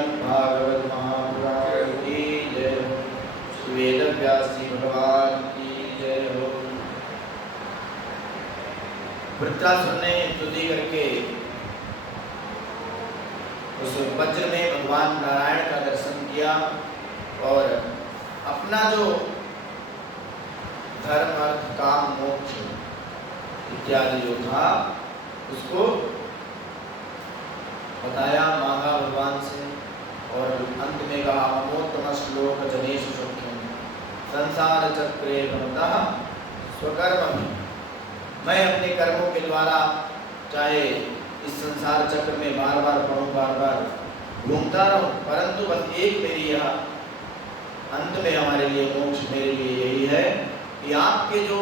श्रीमद्भागवत महापुराण की जय हो। श्री वेद व्यास जी भगवान की जय हो। वृत्रासुर ने स्तुति करके उस वज्र में भगवान नारायण का दर्शन किया और अपना जो धर्म अर्थ काम मोक्ष इत्यादि जो था उसको बताया, मांगा भगवान से और अंत में कहा अमोत्तम श्लोक जनेश सख्यम संसार चक्रे भवतः स्वकर्म। मैं अपने कर्मों के द्वारा चाहे इस संसार चक्र में बार बार पढ़ूं, बार बार घूमता रहूं, परंतु बस एक मेरी यह अंत में हमारे लिए मोक्ष मेरे लिए यही है कि आपके जो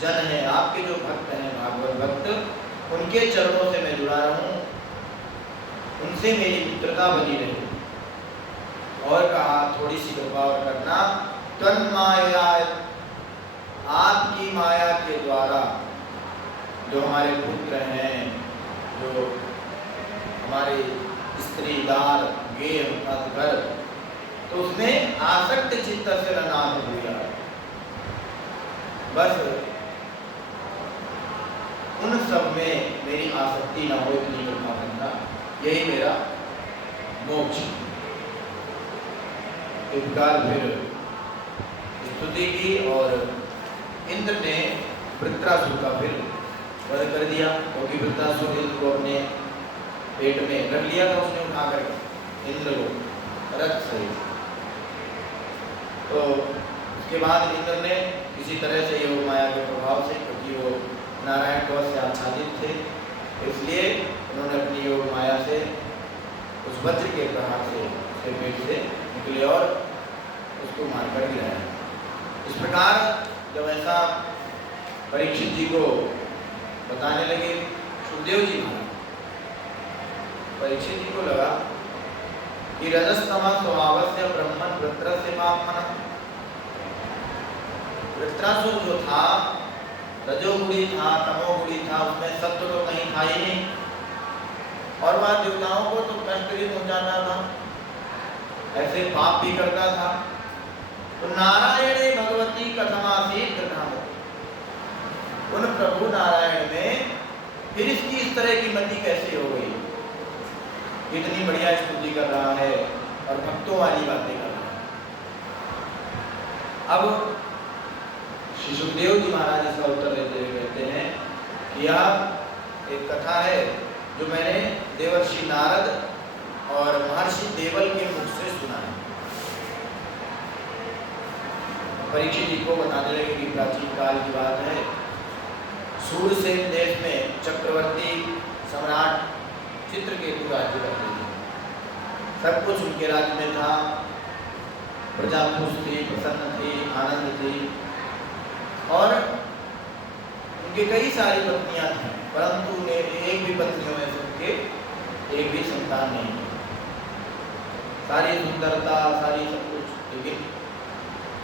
जन हैं, आपके जो भक्त हैं, भागवत भक्त, उनके चरणों से मैं जुड़ा रहूं, उनसे मेरी मित्रता बनी रहे। और कहा थोड़ी सी कृपा और करना, तन्माया आपकी माया के द्वारा जो हमारे पुत्र हैं, जो हमारे स्त्रीदार गेह घर, तो उसमें आसक्त चित्त से नाम हुआ। बस उन सब में मेरी आसक्ति न हो, इतनी कृपा करना, यही मेरा मोक्ष। इस प्रकार फिर स्तुति की और इंद्र ने वृत्रासुर का फिर वध कर दिया, क्योंकि वृत्रासुर इंद्र को अपने पेट में रख लिया था, उसने उठाकर इंद्र को रथ सहित। तो उसके बाद इंद्र ने किसी तरह से योग माया के प्रभाव से, क्योंकि वो नारायण कवच से आच्छादित थे, इसलिए उन्होंने अपनी योग माया से उस वज्र के प्रहार से उसके पेट से निकले और उसको मारकर गिराया। इस प्रकार जब ऐसा परीक्षित जी को बताने लगे सुखदेव जी, परीक्षित जी को लगा कि रजस्तम स्वभावस्य ब्रह्मन् वृत्रस्य पाप्मनः। वृत्रासुर जो था रजोगुणी था, तमोगुणी था, उसमें सत्व तो कहीं था ही नहीं, और वह देवताओं को तो कष्ट भी पहुंचाता था, ऐसे पाप भी करता था। तो नारायणे भगवती कथमासीत कृतम्, उन प्रभु नारायण में फिर इसकी इस तरह की मति कैसे हो गई? इतनी बढ़िया स्तुति कर रहा है और भक्तों वाली बातें कर रहा है। अब श्री सुखदेव जी महाराज इसका उत्तर देते हुए कहते हैं कि यह एक कथा है जो मैंने देवर्षि नारद और महर्षि देवल के मुख से सुना है। परीक्षित जी को बताने लगे कि प्राचीन काल की बात है, सूरसेन देश में चक्रवर्ती सम्राट चित्रकेतु राज्य करते थे। सब कुछ उनके राज्य में था, प्रजा खुश थी, प्रसन्न थी, आनंद थी, और उनके कई सारी पत्नियां थीं, परंतु उन्हें एक भी पत्नियों में से उनके एक भी संतान नहीं थी। सारी सुंदरता, सारी सब कुछ, लेकिन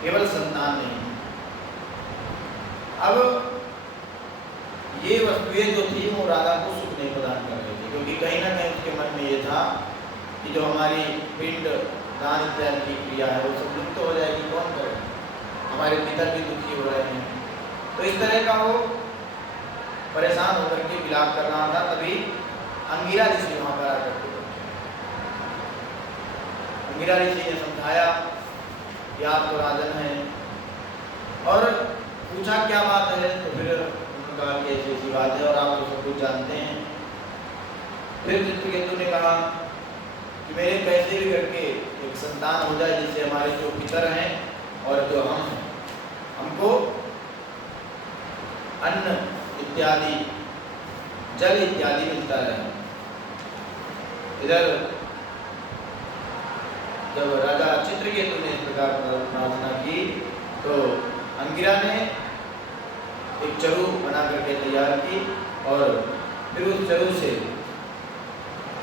केवल संतान नहीं। अब ये वस्तुएं जो थी वो राधा को सुख नहीं प्रदान कर रही थी, क्योंकि कहीं ना कहीं उसके मन में ये था कि जो हमारी पिंड दान इत्यादि की क्रिया है वो सब लुप्त हो जाएगी, कौन करे, हमारे पिता भी दुखी हो रहे हैं। तो इस तरह का वो परेशान होकर के विलाप कर रहा था। तभी अंगिरा ऋषि वहां पर आकर के अंगिरा ऋषि ने समझाया कि आप तो राजन हैं, और पूछा क्या बात है, तो फिर उन्होंने कहा कि ऐसी बात है और आप तो सब कुछ जानते हैं। फिर चित्रकेतु ने कहा कि मेरे कैसे भी करके एक संतान हो जाए जिससे हमारे जो पितर हैं और जो हम हैं, हमको अन्न इत्यादि, जल इत्यादि मिलता रहे। इधर जब राजा चित्रकेतु ने इस प्रकार प्रार्थना की तो अंगिरा ने एक चरु बना करके तैयार की, और फिर उस चरु से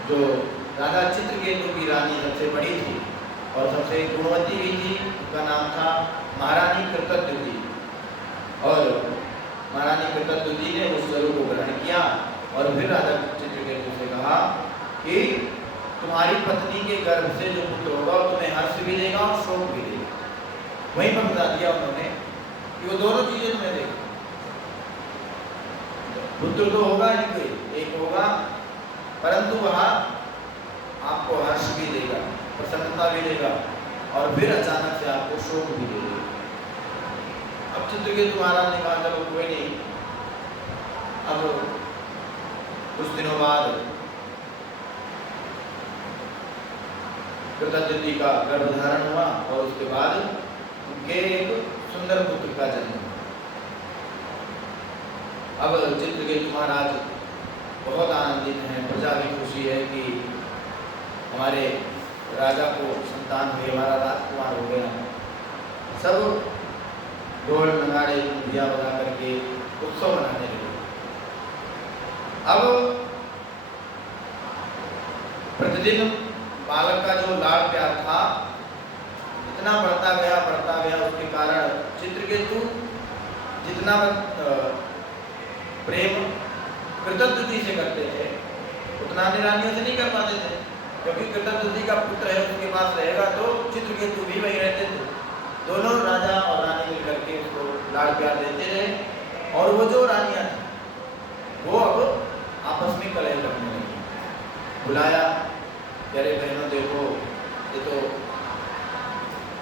जो राजा चित्रकेतु की रानी सबसे बड़ी थी और सबसे गुणवती भी थी, उसका नाम था महारानी कृतद्युति, और महारानी कृतद्युति ने उस चरु को ग्रहण किया और फिर राजा चित्रकेतु से कहा कि तुम्हारी पत्नी के गर्भ से जो पुत्र होगा वो तुम्हें हर्ष भी देगा और शोक भी देगा। वहीं पर बता दिया उन्होंने कि वो दोनों चीजें तुम्हें देगा। पुत्र तो होगा ही कोई एक होगा, परंतु वह आपको हर्ष भी देगा, प्रसन्नता भी देगा और फिर अचानक से आपको शोक भी देगा। अब चित्रकेतु महाराज ने कहा चलो कोई नहीं। अब कुछ दिनों बाद कृतज्ञति का गर्भधारण हुआ और उसके बाद उनके एक सुंदर पुत्र का जन्म हुआ। अब चित्रकेतु महाराज बहुत आनंदित हैं, प्रजा भी खुशी है कि हमारे राजा को संतान हुई, हमारा राजकुमार हो गया। सब ढोल नगाड़े दिया बजा करके उत्सव मनाने लगे। अब प्रतिदिन बालक का जो लाड़ प्यार था इतना बढ़ता गया उसके कारण चित्रकेतु जितना प्रेम कृतज्ञति से करते थे उतना रानियों से नहीं कर पाते थे, क्योंकि कृतज्ञति का पुत्र है उसके पास रहेगा तो चित्रकेतु भी वही रहते थे। दोनों राजा और रानी मिलकर के उसको लाड़ प्यार देते रहे और वो जो रानियां थी वो अब आपस में कलह करने लगी। बुलाया, अरे बहनों देखो ये तो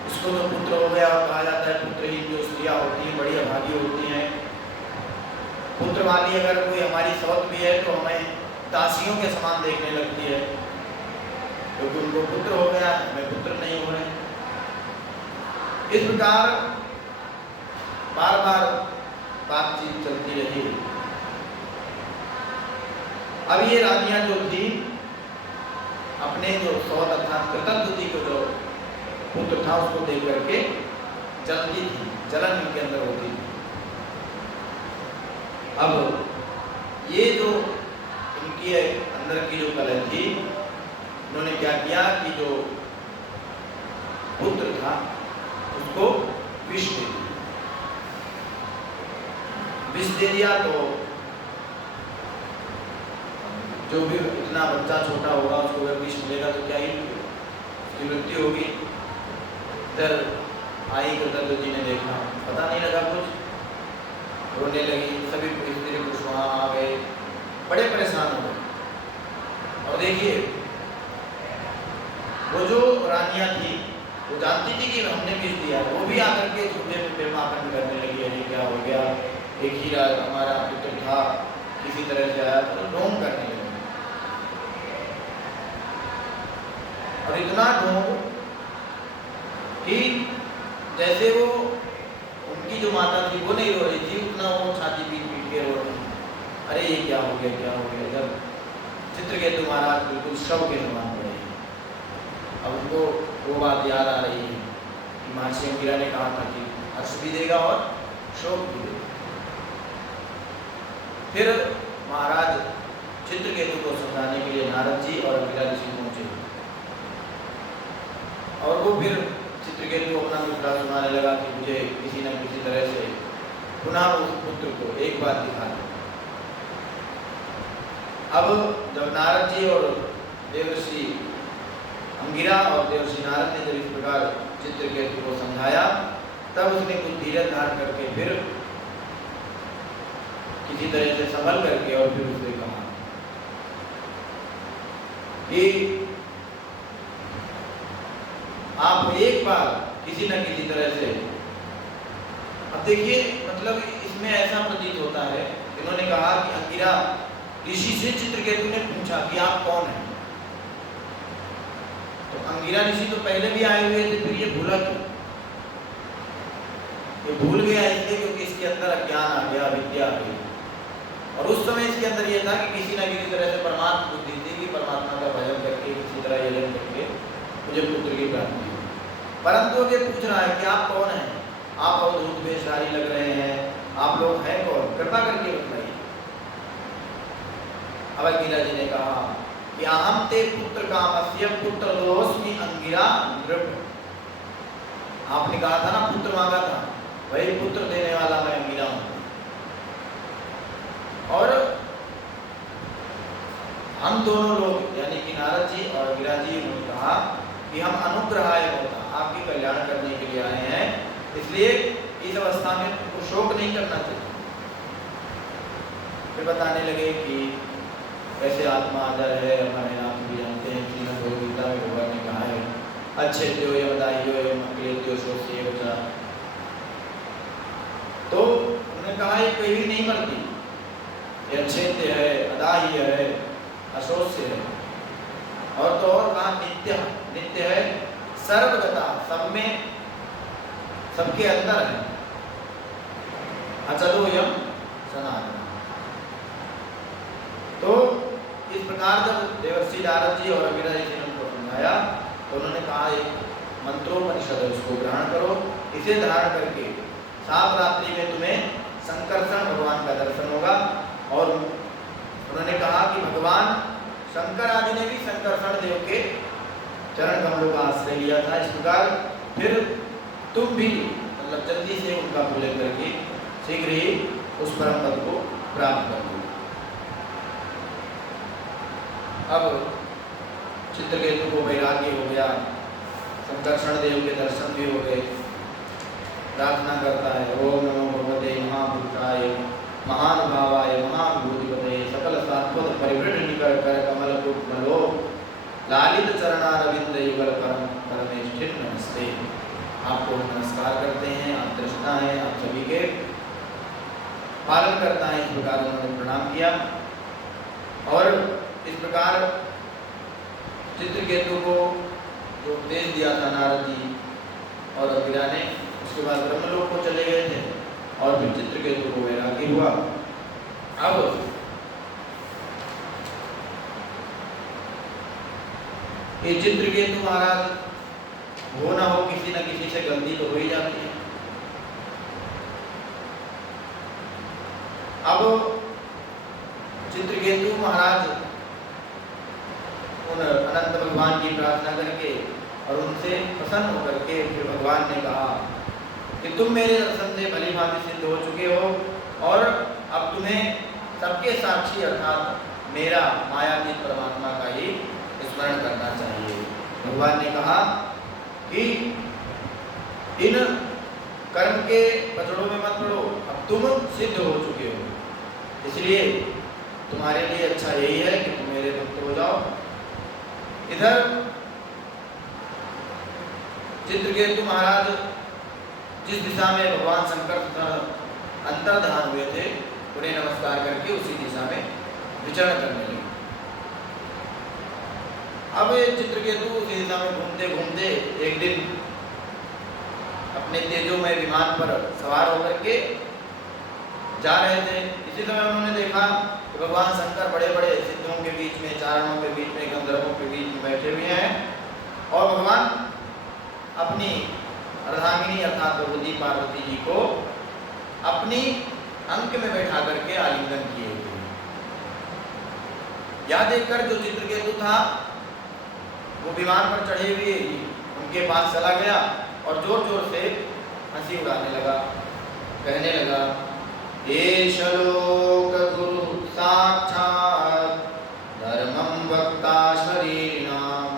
इसको तो पुत्र हो गया और कहा जाता है पुत्रहीन जो स्त्रियां होती हैं बड़ी अभागी होती हैं। पुत्र वाली अगर कोई हमारी सौत भी है तो हमें दासियों के समान देखने लगती है, क्योंकि उनको पुत्र हो गया हमें पुत्र नहीं हो रहे। इस प्रकार बार बार बातचीत चलती रही। अब ये रानियां जो थी अपने जो सौत अर्थात कृतज्ञति को जो पुत्र था उसको देख करके जलती थी, जलन इनके अंदर होती थी। अब ये जो इनके अंदर की जो कलह थी उन्होंने क्या किया कि जो पुत्र था उसको विष दे दिया। विष दे दिया तो जो भी इतना बच्चा छोटा होगा उसको अगर विष मिलेगा तो क्या ही उसकी मृत्यु होगी। इधर आई कृतज्ञति ने देखा, पता नहीं लगा कुछ, रोने लगी। सभी स्त्री पुरुष वहां आ गए, बड़े परेशान हो गए। और देखिए वो जो रानियां थी वो जानती थी कि हमने विष दिया, वो भी आकर के झूठे में प्रेमाखंड करने लगी। अरे क्या हो गया, एक ही हमारा पुत्र था किसी तरह से आया, तो ढोंग करने लगी। और इतना ढोंग कि जैसे वो उनकी जो माता थी वो नहीं रो रही थी, उतना वो छाती पीट पीट के रो रही। अरे ये क्या हो गया, क्या हो गया। जब चित्रकेतु महाराज बिल्कुल शव के समान हो रहे हैं। अब उनको वो बात याद आ रही है कि महर्षि अंगिरा ने कहा था कि हर्ष भी देगा और शोक भी देगा। फिर महाराज चित्रकेतु को समझाने के लिए नारद जी और अंगिरा ऋषि पहुंचे और वो फिर चित्रकेतु अपना दुखड़ा सुनाने लगा कि मुझे किसी न किसी तरह से पुनः उस पुत्र को एक बार दिखा दो। अब जब नारद जी और देवर्षि अंगिरा और देवर्षि नारद ने जब इस प्रकार चित्रकेतु को समझाया तब उसने कुछ धीरज धारण करके फिर किसी तरह से संभल करके और फिर उसने कहा कि आप एक बार किसी न किसी तरह से, अब देखिए मतलब इसमें ऐसा प्रतीत होता है, इन्होंने कहा कि अंगिरा ऋषि से चित्रकेतु ने पूछा कि आप कौन हैं। तो अंगिरा ऋषि तो पहले भी आए हुए थे, फिर ये भूला क्यों? ये भूल गया इसलिए क्योंकि इसके अंदर अज्ञान आ गया, विद्या आ गई। और उस समय इसके अंदर ये था कि किसी न किसी तरह से परमात्मा बुद्धि थी कि परमात्मा का भजन करके किसी तरह यजन करके मुझे पुत्र की प्राप्ति हो। परंतु ये पूछ रहा है कि आप कौन हैं, आप अवधूत वेशधारी लग रहे हैं, आप लोग हैं कौन, कृपा करके बताइए। अब अंगिरा जी ने कहा कि अहम ते पुत्र कामस्य पुत्र दोस्मि अंगिरा नृप। आपने कहा था ना पुत्र मांगा था, वही पुत्र देने वाला मैं अंगिरा हूं। और हम दोनों लोग यानी कि नारद जी और विराट जी ने कहा कि हम अनुग्रहाय होता आपके कल्याण करने के लिए आए हैं, इसलिए इस अवस्था में तुमको शोक नहीं करना चाहिए। फिर बताने लगे कि ऐसे आत्मा आदर है, हमारे नाम भी जानते हैं, श्रीमद् भगवद गीता में भगवान ने कहा है अच्छे जो बचा। तो उन्होंने कहा ये कोई भी नहीं मरती, ये अच्छेद्य है, अदाह्य है, अशोष्य है, और तो और कहा नित्य नित्य है, सर्वगता सब में सबके अंदर है, अचलो यम सनातन। तो इस प्रकार जब देवर्षि नारद जी और अभिरा जी ने उनको समझाया तो उन्होंने कहा एक मंत्रोपनिषद है उसको ग्रहण करो, इसे धारण करके 7 रात्रि में तुम्हें संकर्षण भगवान का दर्शन होगा। और उन्होंने कहा कि भगवान शंकर आदि ने भी संकर्षण देव के चरण कमलों का आश्रय लिया था, इस प्रकार फिर तुम भी मतलब जल्दी से उनका पूजन करके शीघ्र ही उस परम पद को प्राप्त कर लो। अब चित्रकेतु को वैराग्य हो गया, संकर्षण देव के दर्शन भी हो गए, प्रार्थना करता है ओम नमो भगवते महापुरुषाय महानुभावाय महाभूतिपते सकल सात्वत परिवृढ़ निकर कर कमल कुटमलो लालित चरणारविंद युगल परम परमेष्ठिर नमस्ते। आपको नमस्कार करते हैं, आप दृष्टा हैं, आप सभी के पालन करता है। इस प्रकार उन्होंने प्रणाम किया और इस प्रकार चित्रकेतु को जो उपदेश दिया था नारद जी और अभिरा ने, उसके बाद ब्रह्मलोक को चले गए थे और फिर चित्रकेतु को वैराग्य हुआ। अब ये चित्रकेतु महाराज हो ना हो किसी न किसी से गलती तो हो ही जाती है। अब चित्रकेतु महाराज उन अनंत भगवान की प्रार्थना करके और उनसे प्रसन्न होकर के फिर भगवान ने कहा कि तुम मेरे दर्शन से भली भांति सिद्ध हो चुके हो और अब तुम्हें सबके साक्षी अर्थात मेरा मायातीत परमात्मा का ही स्मरण करना चाहिए। भगवान ने कहा कि इन कर्म के पचड़ों में मत पड़ो, अब तुम सिद्ध हो चुके हो, इसलिए तुम्हारे लिए अच्छा यही है कि तुम मेरे भक्त हो जाओ। इधर चित्रकेतु महाराज जिस दिशा में भगवान शंकर अंतर्धान हुए थे उन्हें नमस्कार करके उसी दिशा में विचरण करने लगे। अब चित्रकेतु उसी दिशा में घूमते घूमते एक दिन अपने तेजोमय विमान पर सवार होकर के जा रहे थे। इसी समय उन्होंने देखा कि भगवान शंकर बड़े बड़े सिद्धों के बीच में, चारणों के बीच में, गंधर्वों के बीच में बैठे हुए हैं और भगवान अपनी अर्धांगिनी अर्थात भगवती पार्वती जी को अपनी अंक में बैठा करके आलिंगन किए हुए। यह देखकर जो चित्रकेतु था वो विमान पर चढ़े हुए उनके पास चला गया और जोर जोर से हंसी उड़ाने लगा, कहने लगा एष लोक गुरु साक्षात् धर्मं वक्ता शरीरिणाम्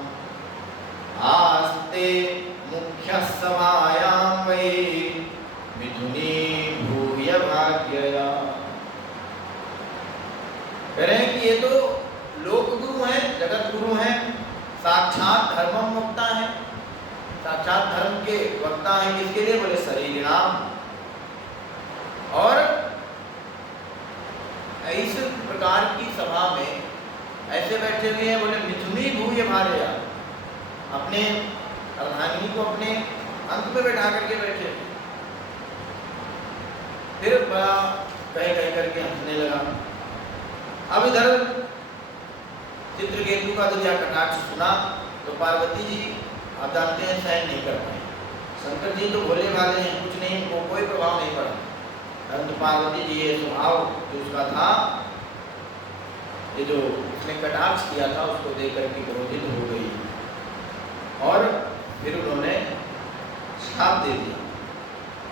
आस्ते मुख्यः सभायां वै मिथुनी भूय भाग्यया। कह रहे हैं कि ये तो लोक गुरु हैं, जगत गुरु हैं, साक्षात धर्मम वक्ता है, साक्षात धर्म के वक्ता हैं। किसके लिए? बोले शरीरिणाम। और इस प्रकार की सभा में ऐसे बैठे हुए हैं, बोले मिथुनी भूय भार्या, अपने अर्धांगिनी को अपने अंक में बैठा करके बैठे। फिर बड़ा कह कह करके हंसने लगा। अब इधर चित्रकेतु का जब यह कटाक्ष सुना तो पार्वती जी आप जानते हैं सहन नहीं कर पाए। शंकर जी तो भोले भाले हैं, कुछ नहीं, उनको कोई प्रभाव नहीं पड़ा, परंतु पार्वती जी ये स्वभाव जो उसका था, ये जो उसने कटाक्ष किया था, उसको देख करके क्रोधित हो गई और फिर उन्होंने श्राप दे दिया।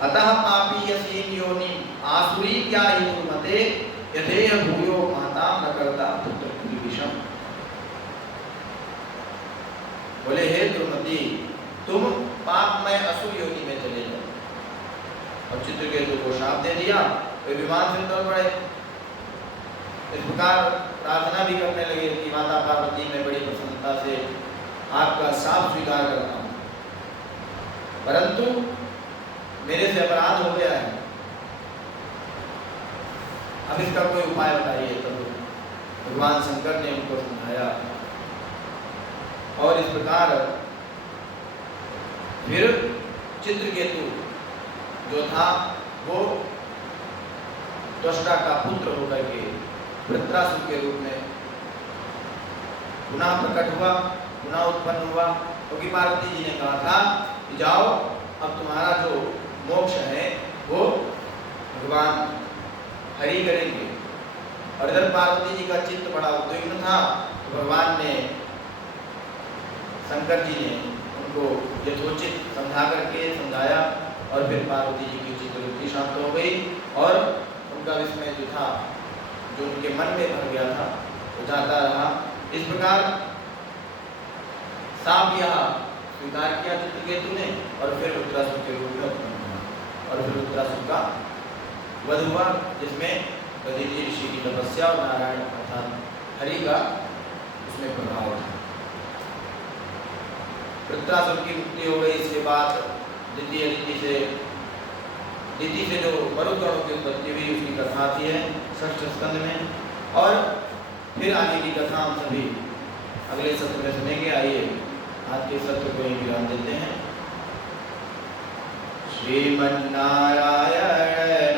अतः पापी यसीन योनि आसुरी क्या ही मते यथेय भूयो माता न करता पुत्र विषम। बोले हे द्रुमति, तुम पापमय असुर योनि में चले जाओ। और चित्रकेतु को शाप दे दिया, वे विमान से उतर पड़े। इस प्रकार प्रार्थना भी करने लगे कि माता पार्वती, मैं बड़ी प्रसन्नता से आपका शाप स्वीकार करता हूँ, परंतु मेरे से अपराध हो गया है, अब इसका कोई उपाय बताइए। तो भगवान शंकर ने उनको समझाया और इस प्रकार फिर चित्रकेतु जो था वो त्वष्टा का पुत्र होकर के वृत्रासुर के रूप में पुनः प्रकट हुआ, पुनः उत्पन्न हुआ, क्योंकि पार्वती जी ने कहा था कि जाओ, अब तुम्हारा जो मोक्ष है वो भगवान हरि करेंगे। और इधर पार्वती जी का चित्त बड़ा उद्विग्न था, तो भगवान ने, शंकर जी ने उनको यथोचित समझाया और फिर पार्वती जी की चित्तवृत्ति शांत हो गई और उनका विस्मय जो था, जो उनके मन में भर गया था, वो जाता रहा। इस प्रकार शाप यह स्वीकार किया चित्रकेतु ने और फिर रुद्रासुर के रूप में उत्पन्न हुआ और फिर रुद्रासुर का वध हुआ, जिसमें दधीचि ऋषि की तपस्या और नारायण अर्थात हरि का उसमें प्रभाव था। वृत्रासुर की मुक्ति हो गई। इसके बाद दिति से जो मरुद्गणों की उत्पत्ति हुई, उसकी कथा आती है 6ठ स्कंद में। और फिर आगे की कथा हम सभी अगले सत्र में सुनेंगे। आइए आज के सत्र को विराम देते हैं। श्रीमन्नारायण